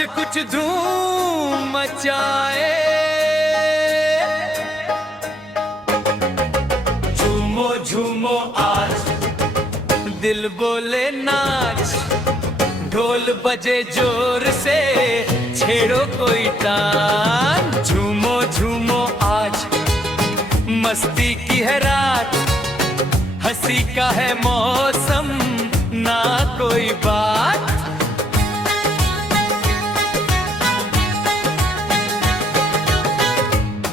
आज कुछ धूम मचाए, झूमो झूमो आज, दिल बोले नाच, ढोल बजे जोर से, छेड़ो कोई तान। झूमो झूमो आज, मस्ती की है रात, हंसी का है मौसम, ना कोई बात।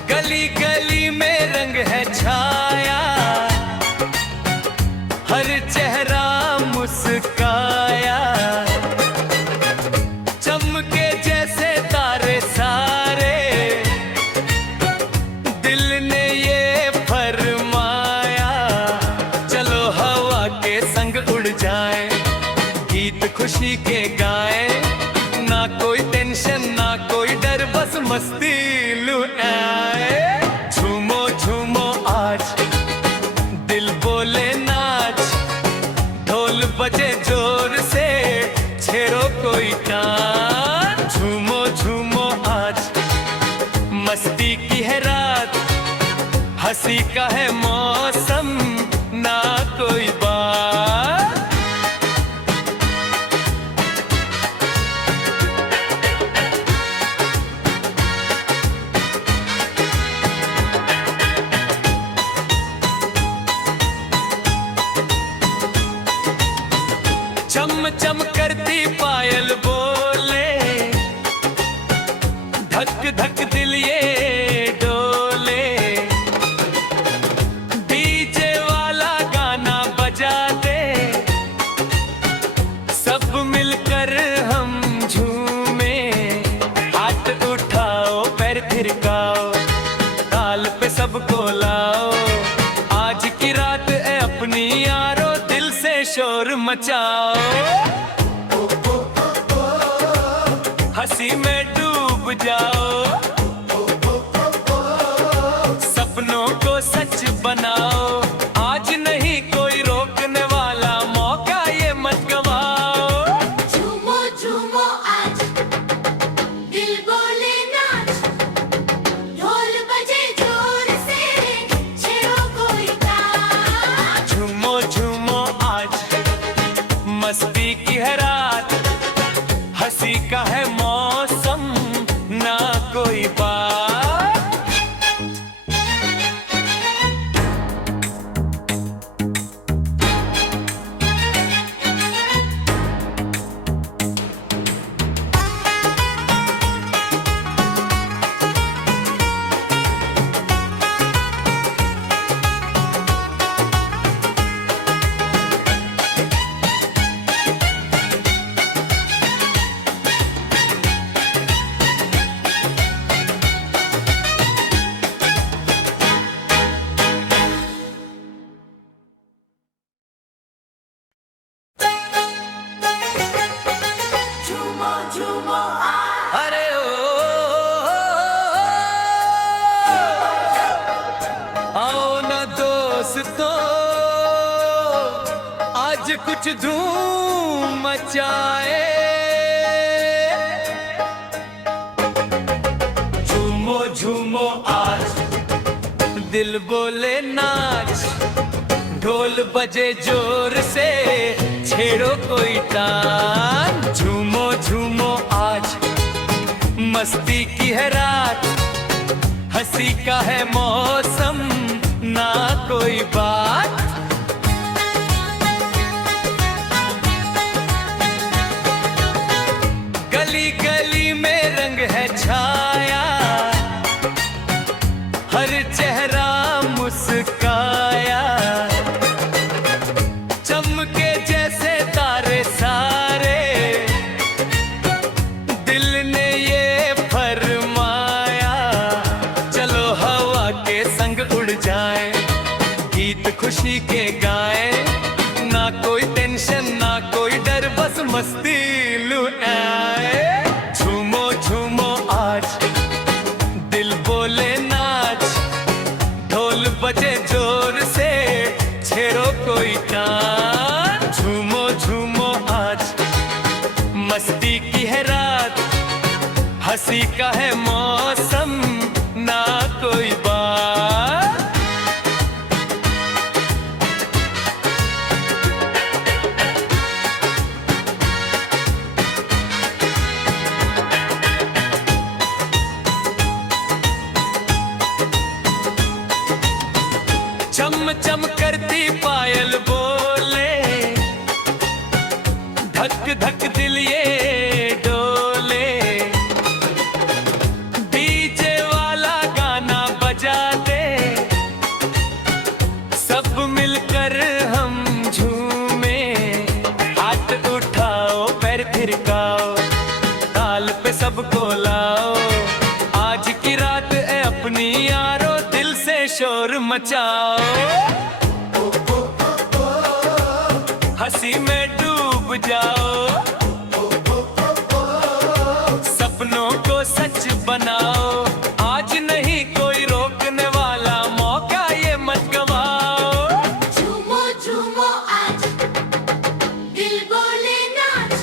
गली गली में रंग है छाया, हर चेहरा मुस्काया, चमके जैसे तारे सारे, दिल ने ये फरमाया, चलो हवा के संग उड़ जाए, गीत खुशी के गाए, ना कोई टेंशन ना कोई डर, बस मस्ती लुटाए। झूमो झूमो आज, दिल बोले नाच, ढोल बजे जोर से, छेड़ो कोई टान। झूमो झूमो आज, मस्ती की है रात, हंसी का है मौसम, ना कोई बात। चम चम करती पायल बोले, धक धक दिल ये डोले, डीजे वाला गाना बजा दे, सब मिलकर हम झूमे, हाथ उठाओ पैर थिरकाओ, ताल पे सबको लाओ, आज की रात है अपनी यारो, दिल से शोर मचाओ, हंसी में डूब जाओ, सपनों को सच बनाओ, आज नहीं कोई रोकने वाला, मौका ये मत गवाओ। झूमो झूमो आज, दिल बोले नाच, ढोल बजे जोर से, छेड़ो कोई तान। झूमो झूमो आज, मस्ती की है रात, हंसी का है मौसम, ना कोई बात। झूमो झूमो आज, अरे ओ, आओ ना दोस्तों, आज कुछ धूम मचाए, झूमो झूमो आज, दिल बोले नाच, ढोल बजे जोर से, छेड़ो कोई तान। झूमो झूमो आज, मस्ती की है रात, हंसी का है मौसम, ना कोई बात। गली गली में रंग है छाया, हर चेहरा मुस्काया, चमके जैसे तारे सारे, दिल ने ये फरमाया, चलो हवा के संग उड़ जाए, गीत खुशी के गाए, ना कोई टेंशन ना कोई डर, बस मस्ती लुटाए। झूमो झूमो आज, दिल बोले नाच, ढोल बजे जोर से, छेड़ो कोई टान। झूमो झूमो आज, मस्ती की है रात, हंसी का है मौसम ना कोई बात। चम चम करती पायल बोले, धक धक दिल ये डोले, डीजे वाला गाना बजा दे, सब मिलकर हम झूमे, हाथ उठाओ पैर थिरकाओ, ताल पे सबको लाओ, आज की रात है अपनी यारो, दिल से शोर मचाओ, हंसी में डूब जाओ, सपनों को सच बनाओ, आज नहीं कोई रोकने वाला, मौका ये मत गवाओ। झूमो झूमो आज, दिल बोले नाच,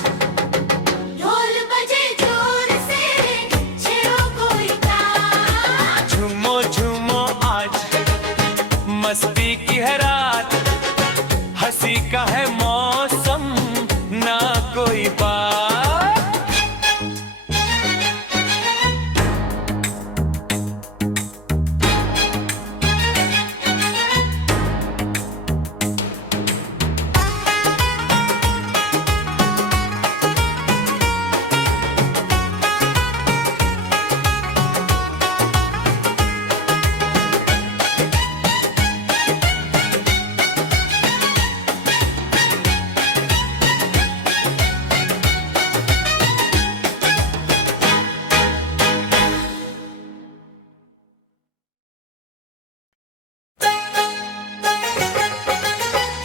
ढोल बजे जोर से, छेड़ो कोई ताल। झूमो झूमो आज, मस्ती की है रात, हंसी का है मौसम ना कोई बात।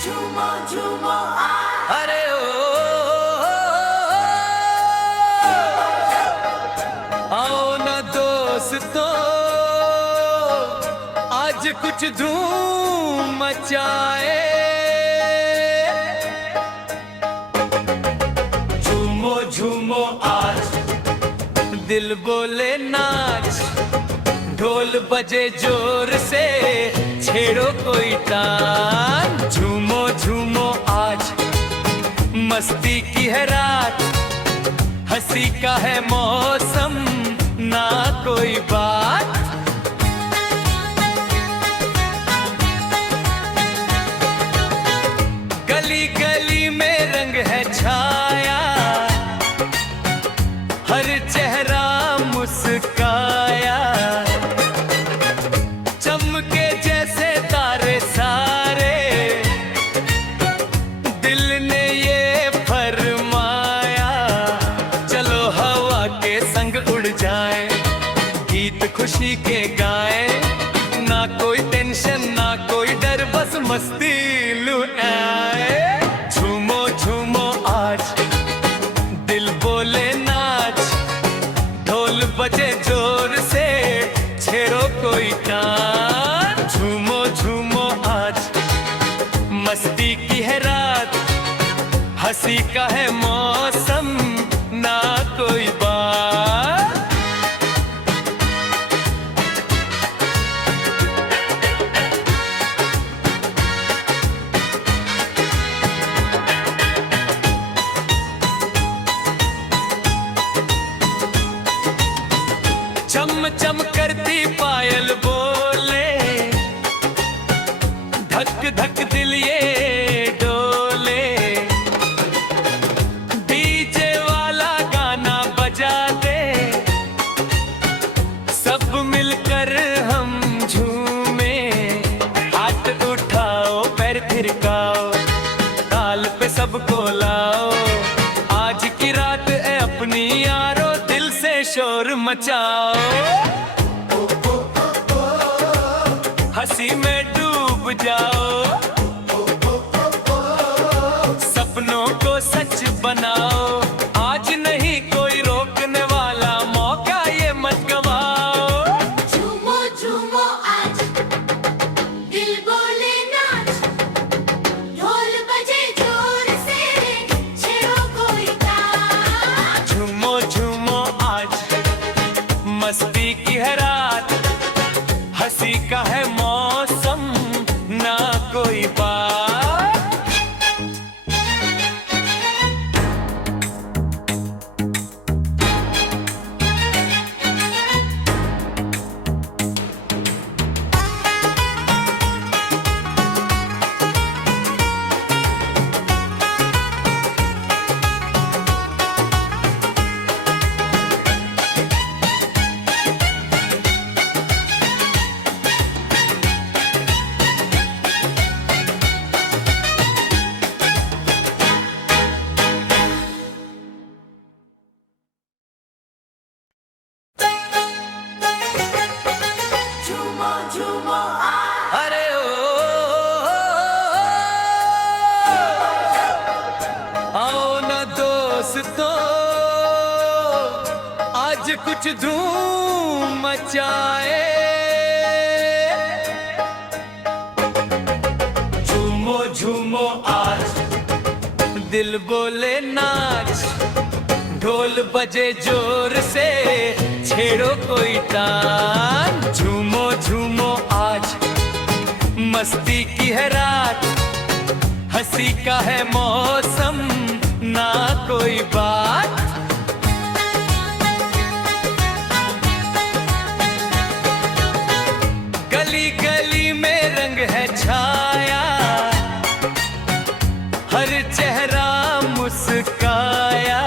झूमो झूमो आज, अरे ओ, आओ न दोस्तों, आज कुछ धूम मचाए, झूमो झूमो आज, दिल बोले नाच, ढोल बजे जोर से, छेड़ो कोई तान। झूमो झूमो आज, मस्ती की है रात, हंसी का है मौसम ना कोई बात। गली गली में रंग है छाया, हर चेहरा मुस्काया, चमके जैसे तारे सारे, दिल ने ये फरमाया, चलो हवा के संग उड़ जाए, गीत खुशी के गाए, ना कोई टेंशन ना कोई डर, बस मस्ती लुटाए। झूमो झूमो आज, दिल बोले नाच, ढोल बजे जोर से, छेड़ो कोई तान। झूमो झूमो आज, मस्ती की है रात, हंसी का है मौसम ना कोई बात। चम चम करती पायल बोले, धक धक दिल ये डोले, डीजे वाला गाना बजा दे, सब मिलकर हम झूमे, हाथ उठाओ पैर थिरकाओ, ताल पे सबको लाओ, आज की रात है अपनी यारो, दिल से शोर मचाओ, हंसी में डूब जाओ, सपनों को सच बनाओ, आज नहीं कोई रोकने वाला, मौका ये मत गवाओ। झूमो झूमो आज, दिल बोले नाच, ढोल बजे जोर से, छेड़ो कोई ताल। झूमो झूमो आज, का है मौसम ना कोई बात। झूमो झूमो आज अरे आओ न दोस्तों, आज कुछ धूम मचाए। झूमो झूमो आज दिल बोले नाच, ढोल बजे जोर से छेड़ो कोई तान। झूमो झूमो आज मस्ती की है रात, हंसी का है मौसम ना कोई बात। गली गली में रंग है छाया, हर चेहरा मुस्काया।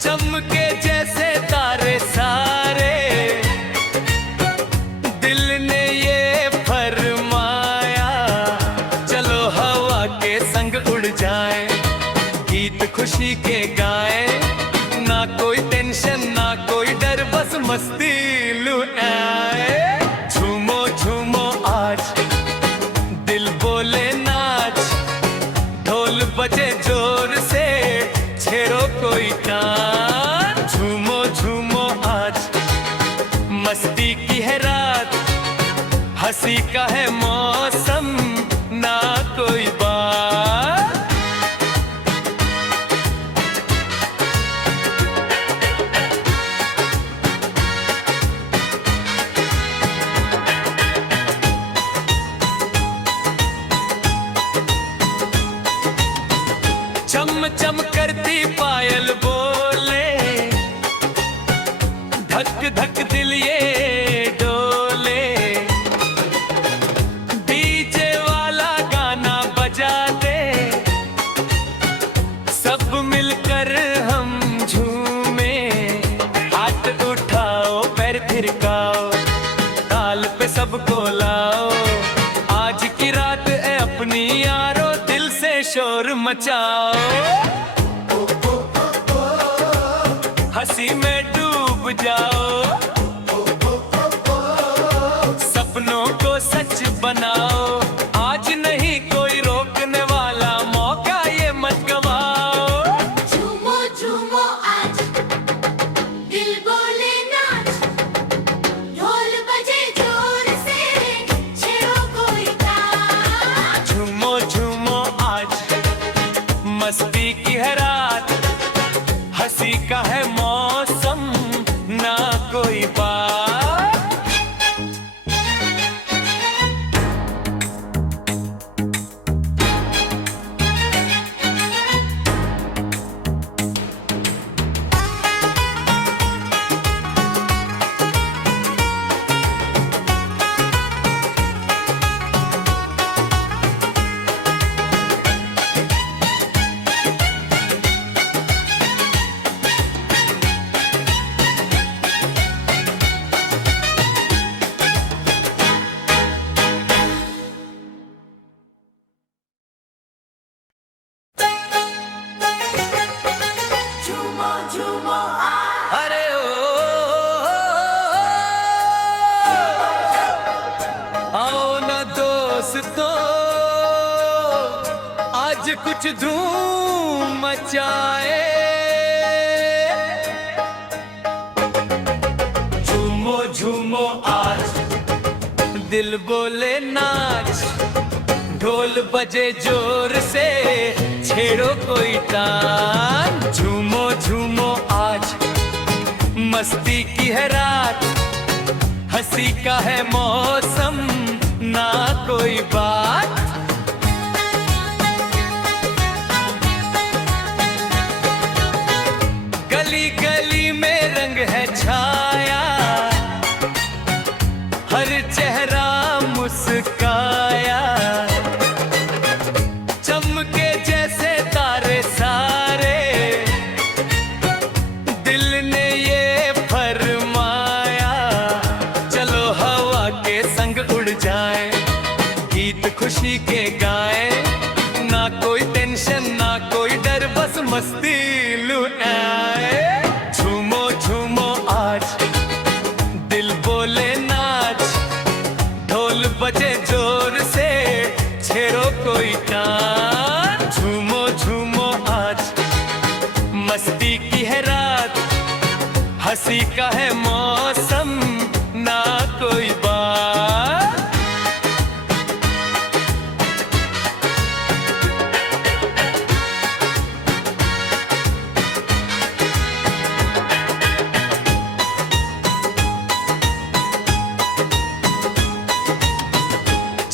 चमके जैसे तारे सारे, दिल ने ये फरमाया। चलो हवा के संग उड़ जाए, गीत खुशी के गाए। ना कोई टेंशन ना कोई डर, बस मस्ती लुटाए। झूमो झूमो आज दिल बोले नाच, ढोल बजे जोर से छेड़ो कोई तान। झूमो झूमो आज मस्ती की है रात, हंसी का है मौसम ना कोई बात। चम चम करती पायल बोले, धक धक दिल ये डोले। डीजे वाला गाना बजा दे, सब मिलकर हम झूमे। हाथ उठाओ पैर थिरकाओ, ताल पे सबको लाओ। आज की रात है अपनी यारो, दिल से शोर मचाओ। हंसी में डूब जाओ, सपनों को सच बनाओ। आज नहीं कोई रोकने वाला, मौका ये मत गवाओ। झूमो झूमो आज दिल बोले नाच, ढोल बजे जोर से छेड़ो कोई तान। झूमो झूमो आज मस्ती की है रात, हंसी का है मौसम ना कोई बात। झूमो झूमो आज अरे आओ न दोस्तों, आज कुछ धूम मचाए। झूमो झूमो आज दिल बोले नाच, ढोल बजे जोर से छेड़ो कोई तान। झूमो झूमो आज मस्ती की है रात, हंसी हंसी का है मौसम ना कोई बात। गली गली में रंग है छाया, हर चेहरा मुस्काया, चमके जैसे तारे सारे, दिल ने ये फरमाया चलो हवा के संग उड़ जाए, गीत खुशी के गाए, ना कोई टेंशन ना कोई डर, बस मस्ती लुटाए। झूमो झूमो आज दिल बोले नाच, ढोल बजे जोर से छेड़ो कोई टान। झूमो झूमो आज मस्ती की है रात, हंसी का है मौसम ना कोई बात।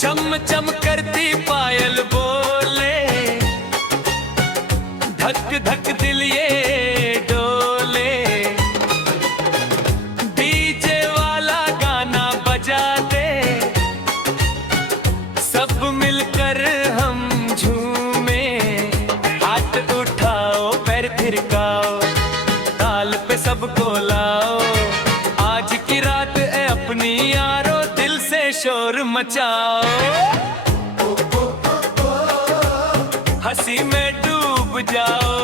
चम चम करती पायल बोले, धक धक दिल ये डोले, डीजे वाला गाना बजा दे, सब मिलकर हम झूमे, हाथ उठाओ पैर थिरकाओ, ताल पे सबको लाओ, आज की रात है अपनी यारो, दिल से शोर मचाओ। हंसी में डूब जाओ,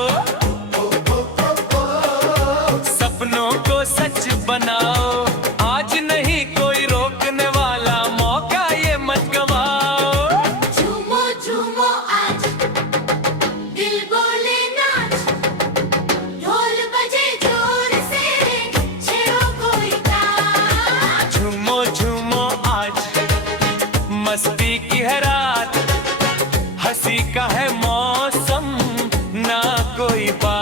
सपनों को सच बनाओ, आज नहीं कोई रोकने वाला, मौका ये मत गवाओ। झूमो झूमो आज दिल बोले नाच, ढोल बजे जोर से छेड़ो कोई तान। झूमो झूमो आज मस्ती की है रात, हंसी का है मौसम ना कोई बात।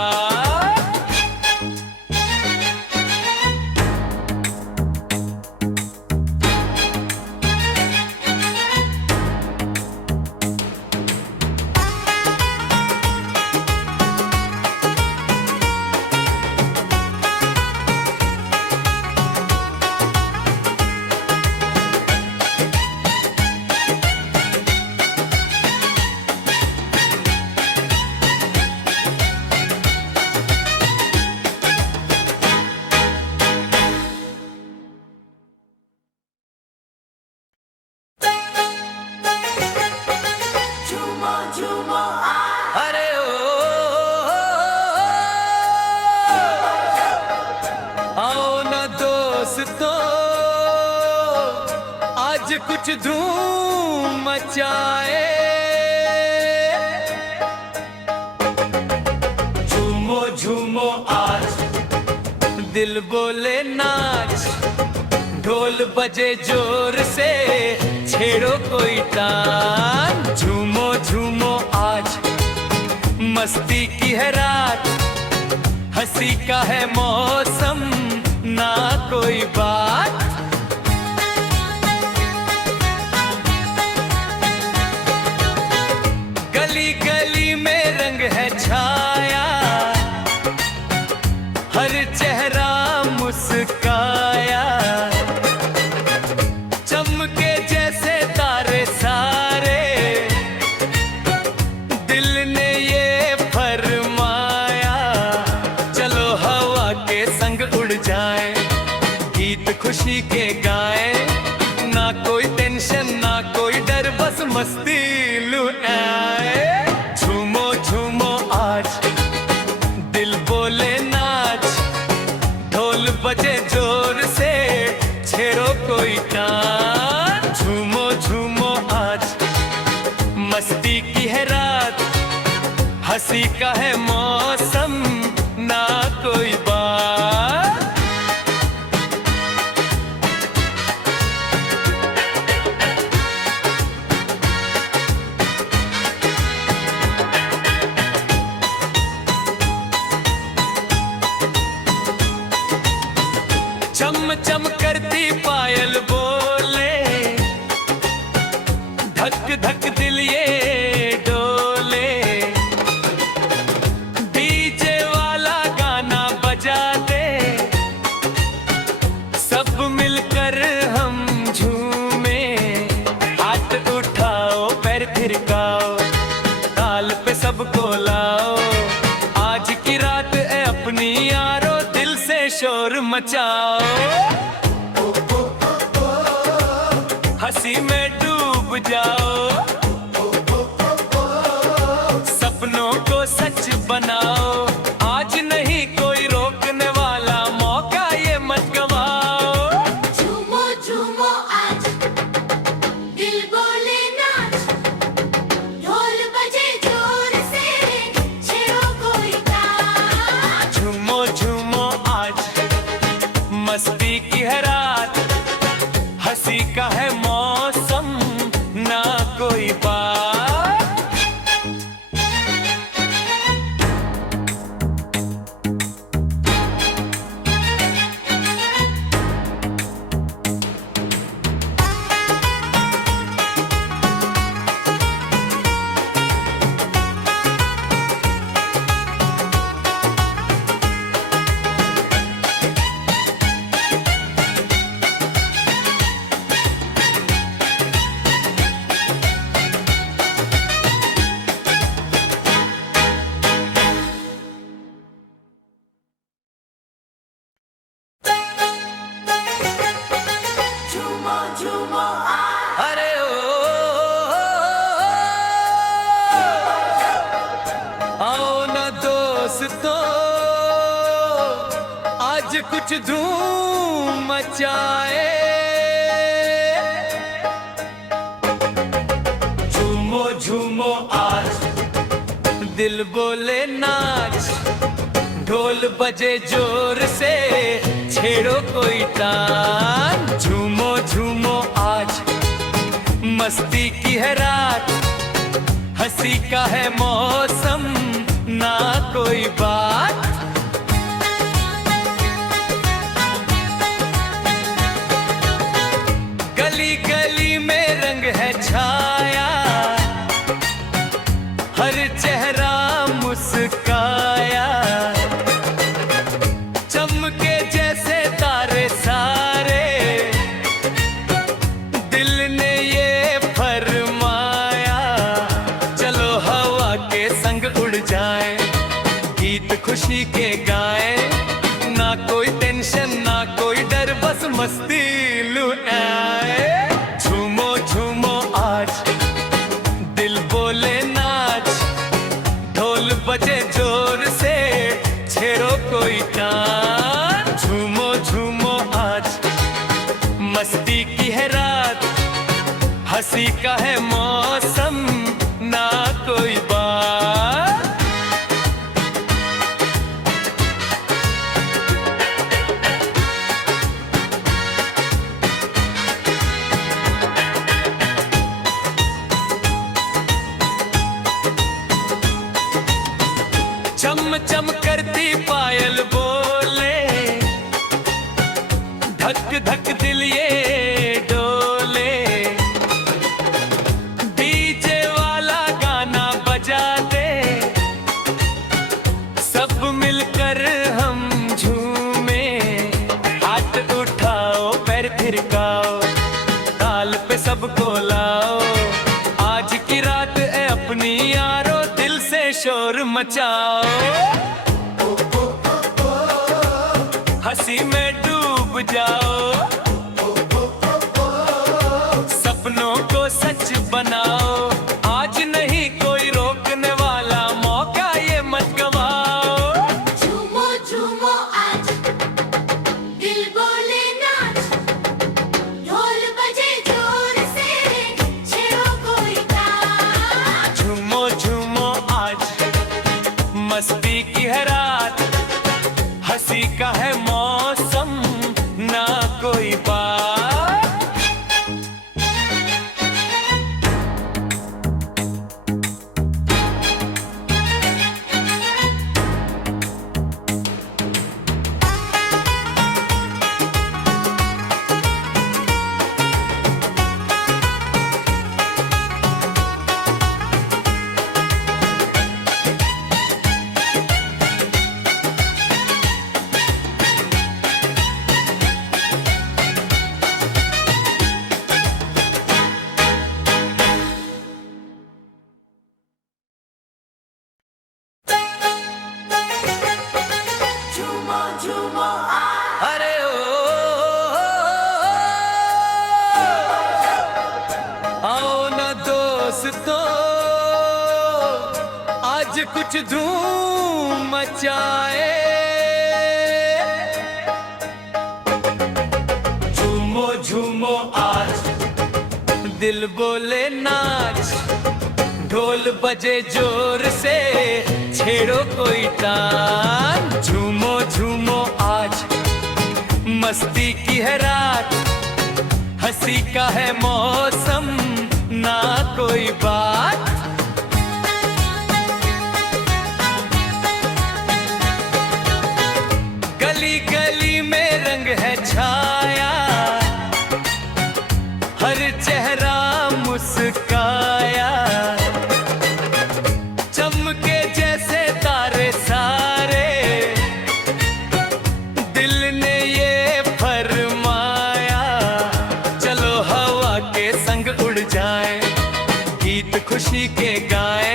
झूमो झूमो आज अरे ओ, आओ ना दोस्तों, आज कुछ धूम मचाए। झूमो झूमो आज दिल बोले नाच, ढोल बजे जोर से छेड़ो कोई टान। झूमो झूमो आज मस्ती की है रात, हंसी का है मौसम ना कोई बात। गली गली में रंग है छाया, हर चेहरा मुस्काया, चमके जैसे तारे सारे, दिल ने ये फरमाया चलो हवा के संग उड़ जाए, गीत खुशी के गाए, ना कोई टेंशन ना कोई डर, बस मस्ती लुटाए। झूमो झूमो आज दिल बोले नाच, ढोल बजे जोर से छेड़ो कोई टान। झूमो झूमो आज मस्ती की है रात, हंसी का है मौसम ना कोई बात। चम चम करती पायल बोले, धक धक दिल ये डोले। डीजे वाला गाना बजा दे, सब मिलकर हम झूमे। हाथ उठाओ पैर थिरकाओ, ताल पे सबको लाओ। आज की रात है अपनी यारो, दिल से शोर मचाओ। हंसी में डूब जाओ, सपनों को सच बनाओ। आज नहीं कोई रोकने वाला, मौका ये मत गवाओ। झूमो झूमो आज, दिल बोले नाच। ढोल बजे जोर से, छेड़ो कोई ताज। झूमो झूमो आज, मस्ती की है रात। हंसी का है मौसम, ना कोई बात। झूमो झूमो आज, अरे ओ, आओ ना दोस्तों, आज कुछ धूम मचाए। झूमो झूमो आज, दिल बोले नाच। ढोल बजे जोर से, छेड़ो कोई तान। झूमो झूमो आज, मस्ती की है रात। हंसी का है मौसम, ना कोई बात। गली गली में रंग है छाया, हर चेहरा मुस्काया। चमके जैसे तारे सारे, दिल ने ये फरमाया। चलो हवा के संग उड़ जाए, गीत खुशी के गाए। ना कोई टेंशन ना कोई डर, बस मस्ती लुटाए। झूमो झूमो आज, दिल बोले नाच। ढोल बजे जोर से, छेड़ो कोई तान। झूमो झूमो आज, मस्ती की है रात। हंसी का है मौसम, ना कोई बात। चम चम करती पायल बोले, धक धक दिल ये डोले। डीजे वाला गाना बजा दे, सब मिलकर हम झूमे। हाथ उठाओ पैर थिरकाओ, ताल पे सबको लाओ। आज की रात है अपनी यारो, दिल से शोर मचाओ। हंसी में डूब जाओ, सपनों को सच बनाओ। आज नहीं कोई रोकने वाला, मौका ये मत गवाओ। झूमो झूमो आज, दिल बोले नाच। ढोल बजे जोर से, छेड़ो कोई ताज। झूमो झूमो आज, मस्ती की है रात। हंसी का है मौसम, ना कुछ धूम मचाए। झूमो झूमो आज, दिल बोले नाच, ढोल बजे जोर से, छेड़ो कोई तान। झूमो झूमो आज, मस्ती की है रात, हंसी का है मौसम, ना कोई बात। गली गली में रंग है छाया, हर चेहरा मुस्काया, चमके जैसे तारे सारे, दिल ने ये फरमाया, चलो हवा के संग उड़ जाए, गीत खुशी के गाए,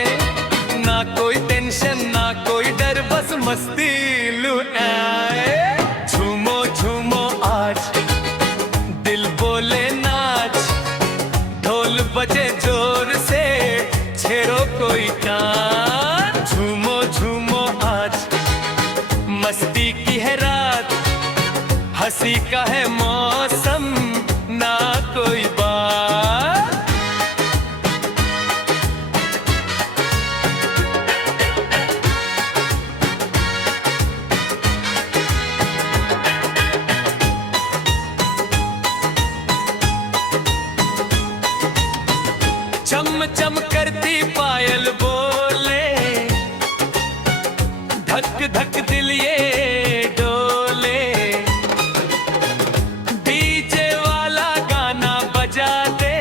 ना कोई टेंशन ना कोई डर, बस मस्ती लुटाए। झूमो झूमो आज, दिल बोले नाच, ढोल बजे जोर से, छेड़ो कोई तान। झूमो झूमो आज, मस्ती की है रात, हंसी का है मौसम, ना कोई बात। चम चम करती पायल बोले, धक धक दिल ये डोले, डीजे वाला गाना बजा दे,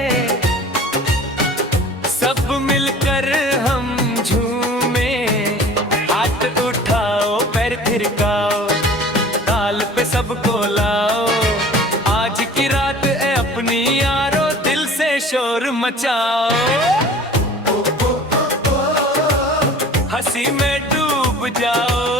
सब मिलकर हम झूमे, हाथ उठाओ पैर थिरकाओ, ताल पे सबको लाओ, आज की रात है अपनी यारो, दिल से शोर मचाओ। हंसी में डूब जाओ,